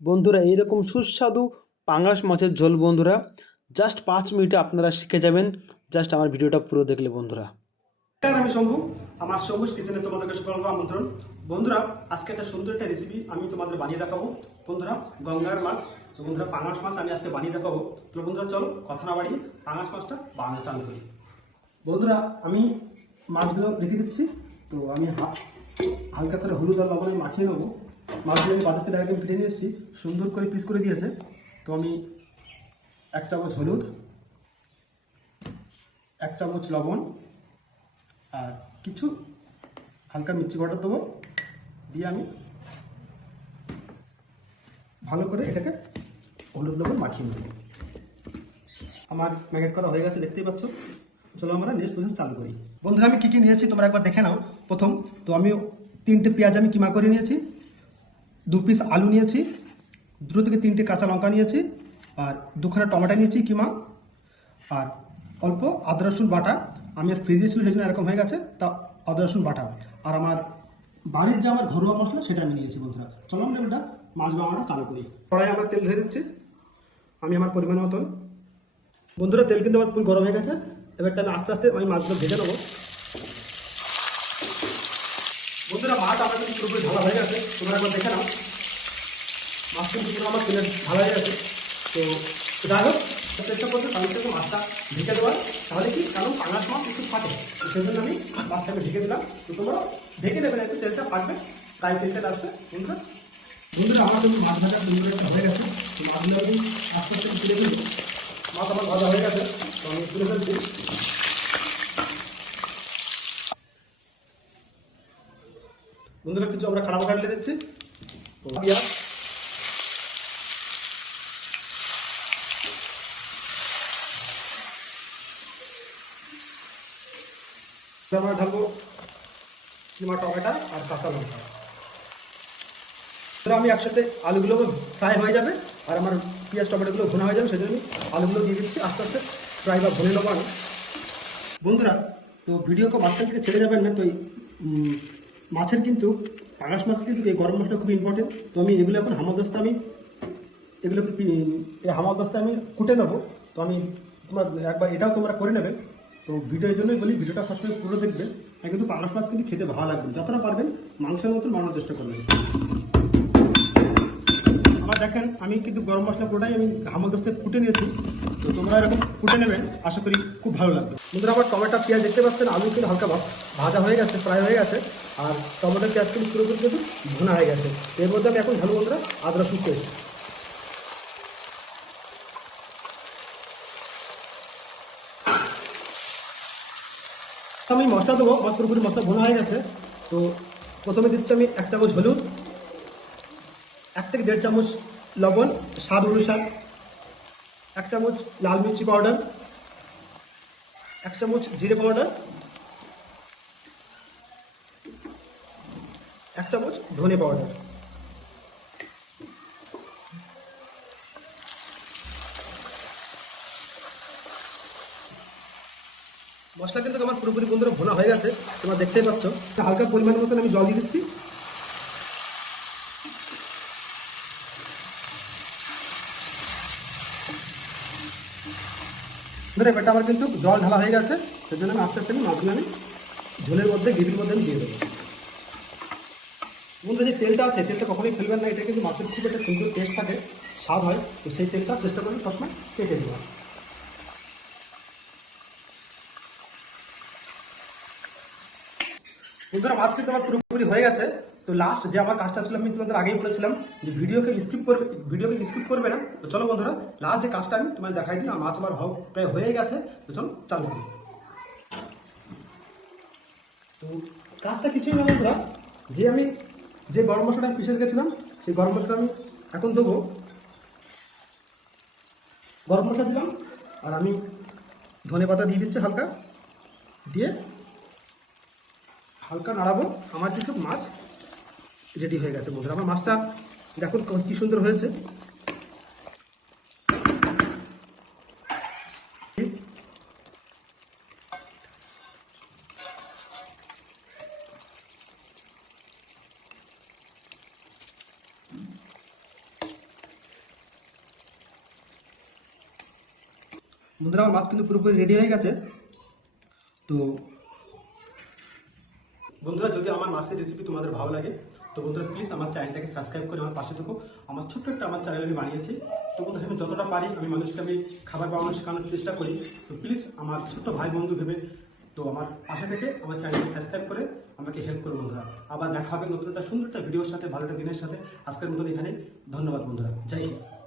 বন্ধুরা এইরকম সুস্বাদু পাঙাশ মাছের ঝোল বন্ধুরা জাস্ট 5 মিনিটে আপনারা শিখে যাবেন। জাস্ট আমার ভিডিওটা পুরো দেখলে বন্ধুরা। আমি শম্ভু, আমার শম্ভুস কিচেনে তোমাদেরকে সকলকে আমন্ত্রণ। বন্ধুরা, আজকে একটা সুন্দর একটা রেসিপি আমি তোমাদের বানিয়ে দেখাবো। বন্ধুরা, গঙ্গার মাছ, তো বন্ধুরা পাঙাশ মাছ আমি আজকে বানিয়ে দেখাবো। তো বন্ধুরা চলো কথা না বাড়িয়ে পাঙাশ মাছটা বানানো চালু করি। বন্ধুরা, আমি মাছগুলো রেখে দিচ্ছি। তো আমি হালকা করে হলুদ আর লবণে মাখিয়ে নেবো। মাছগুলো আমি বাজার থেকে ডাইরেক্ট ফিরে নিয়ে এসেছি, সুন্দর করে পিস করে দিয়েছে। তো আমি 1 চামচ হলুদ, 1 চামচ লবণ আর কিছু হালকা মির্চি পাউডার দেবো, দিয়ে আমি ভালো করে এটাকে হলুদ লবণ মাখিয়ে নেব। আমার ম্যাগনেট করা হয়ে গেছে, দেখতেই পাচ্ছ। চলো আমরা নেক্সট প্রসেস চালু করি। বন্ধুরা, আমি কী কী নিয়েছি তোমরা একবার দেখে নাও। প্রথম তো আমি 3টে পেঁয়াজ আমি কিমা করে নিয়েছি, 2 পিস আলু নিয়েছি, 2 থেকে 3টে কাঁচা লঙ্কা নিয়েছি, আর 2খানা টমেটো নিয়েছি কিমা, আর অল্প আদা রসুন বাটা। আমি আর ফ্রিজে ছিল সেই জন্য এরকম হয়ে গেছে, তা আদা রসুন বাটা। আর আমার বাড়ির যে আমার ঘরোয়া মশলা সেটা আমি নিয়েছি। বন্ধুরা চলো আমরা এটা মাছ বানানোটা চালু করি। কড়াই আমার তেল ঢেলে দিচ্ছি আমি আমার পরিমাণ মতন। বন্ধুরা, তেল কিন্তু আমার ফুল গরম হয়ে গেছে। এবারটা আমি আস্তে আস্তে আমি মাছগুলো ভেজে নেবো। বন্ধুরা, মাছ আমার কিন্তু পুরোপুরি ঢালা হয়ে গেছে, তোমরা একবার দেখে নাও। মাছ কিন্তু পুরো আমার তেলে ঢালা হয়ে গেছে। তো যাই হোক, চেষ্টা করতে তাদের থেকে মাছটা ঢেকে দেওয়ার। তাহলে কি, কারণ পাঙাশ মাছ একটু ফাটে, সেই জন্য আমি মাছটাকে ঢেকে দিলাম। তো তোমরা ঢেকে দেবে না, একটু তেলটা ফাটবে, তাই তেলটা আসবে। বন্ধুরা বন্ধুরা আমার কিন্তু মাছ ভাজা সুন্দর হয়ে গেছে। তো মাছগুলো আমি আস্তে আস্তে তুলে দিল। মাছ আমার ভাজা হয়ে গেছে, তো আমি তুলে ফেলছি। বন্ধুরা, কিছু আমরা খারাপ কাটলে দিচ্ছি। তো পেঁয়াজ, আমরা ঢালবো কিমা, টমেটো আর কাঁচা লঙ্কা। আমি একসাথে আলুগুলো ফ্রাই হয়ে যাবে আর আমার পেঁয়াজ টমেটোগুলো ভুনা হয়ে যাবে, সেজন্য আমি আলুগুলো দিয়ে দিচ্ছি আস্তে আস্তে ফ্রাই বা ভুনে নেবো আমি। বন্ধুরা, তো ভিডিওকে মাঝখান থেকে ছেড়ে যাবেন না। তো এই মাছের কিন্তু পাঙাশ মাছ কিন্তু এই গরম মশলা খুব ইম্পর্টেন্ট। তো আমি এগুলো এখন হামালদস্তা আমি এগুলো এই হামালদস্তা আমি কুটে নেবো। তো আমি তোমার একবার এটাও তোমরা করে নেবেন। তো ভিডিও এই জন্যই বলি, ভিডিওটা সবসময় পুরো দেখবেন। আর কিন্তু পাঙাশ মাছ কিন্তু খেতে ভালো লাগবে, যতটা পারবেন মাংসের মতন বানানোর চেষ্টা করবেন। আমার দেখেন আমি কিন্তু গরম মশলা পুরোটাই আমি হামালদস্তায় ফুটে নিয়েছি। তো তোমরা এরকম ফুটে নেবেন, আশা করি খুব ভালো লাগবে। বন্ধুরা, আমার টমেটো পেঁয়াজ দেখতে পাচ্ছেন, আলু কিন্তু হালকা ভাজা হয়ে গেছে, ফ্রাই হয়ে গেছে। আর টমেটো পেঁয়াজ কিন্তু পুরোপুরি কিন্তু ভুনা হয়ে গেছে। এর মধ্যে আমি এখন ঝাল বন্ধুরা আদা রসুন পেস্ট। আমি মশলা দেবো, আমার পুরোপুরি মশলা ভুনা হয়ে গেছে। তো প্রথমে দিচ্ছি আমি 1 চামচ হলুদ, 1 থেকে 1.5 চামচ লবণ স্বাদ অনুসার, 1 চামচ লাল মির্চি পাউডার, 1 চামচ জিরে পাউডার, 1 চামচ ধনে পাউডার। মশলা কিন্তু আমার পুরোপুরি বন্ধুরা ভোনা হয়ে গেছে, তোমরা দেখতেই পাচ্ছ। হালকা পরিমাণ মতন আমি জল দিয়ে দিচ্ছি। এবারটা আমার কিন্তু জল ঢালা হয়ে গেছে, সেজন্য আমি আস্তে আস্তে মাছগুলো আমি ঝোলের মধ্যে গ্রেভির মধ্যে আমি দিয়ে দেবো। বন্ধুরা, যে তেলটা আছে তেলটা কখনোই ফেলবেন না, এটা কিন্তু মাছের খুব একটা সুন্দর টেস্ট থাকে, স্বাদ হয়। তো সেই তেলটা চেষ্টা করবেন সবসময় কেটে দেওয়া। বন্ধুরা, মাছ কিন্তু আমার পুরোপুরি হয়ে গেছে। তো লাস্ট যে আমার কাজটা ছিল, আমি তোমাদের আগেই বলেছিলাম যে ভিডিওকে স্কিপ করবে না। তো চলো বন্ধুরা, লাস্ট যে কাজটা আমি তোমাদের দেখাই দিই। মাছ আমার প্রায় হয়ে গেছে, তো চলো চালু করি। তো কাজটা কিছুই না বন্ধুরা, আমি যে গরম মশলাটা পিষে রেখেছিলাম সেই গরম মশলা আমি এখন দেবো। গরম মশলা দিলাম আর আমি ধনে পাতা দিয়ে দিচ্ছি হালকা, দিয়ে হালকা নাড়াবো। আমার কিন্তু মাছ রেডি হয়ে গেছে। বন্ধুরা, আমার মাছটা দেখুন কি সুন্দর হয়েছে। বন্ধুরা আমার মাছ কিন্তু পুরোপুরি রেডি হয়ে গেছে। তো বন্ধুরা যদি আমার মাছের রেসিপি তোমাদের ভালো লাগে তো বন্ধুরা প্লিজ আমার চ্যানেলটাকে সাবস্ক্রাইব করে আমার পাশে থেকো। আমার ছোট্ট একটা আমার চ্যানেল আমি বানিয়েছি। তো বন্ধুরা আমি যতটা পারি আমি মানুষকে আমি খাবার বানানো শেখানোর চেষ্টা করি। তো প্লিজ আমার ছোট্ট ভাই বন্ধু ভেবে তো আমার পাশে থেকে আমার চ্যানেলকে সাবস্ক্রাইব করে আমাকে হেল্প করো বন্ধুরা। আবার দেখা হবে নতুন একটা সুন্দর একটা ভিডিওর সাথে, ভালো একটা দিনের সাথে। আজকের মতন এখানে ধন্যবাদ বন্ধুরা, জয় হিন্দ।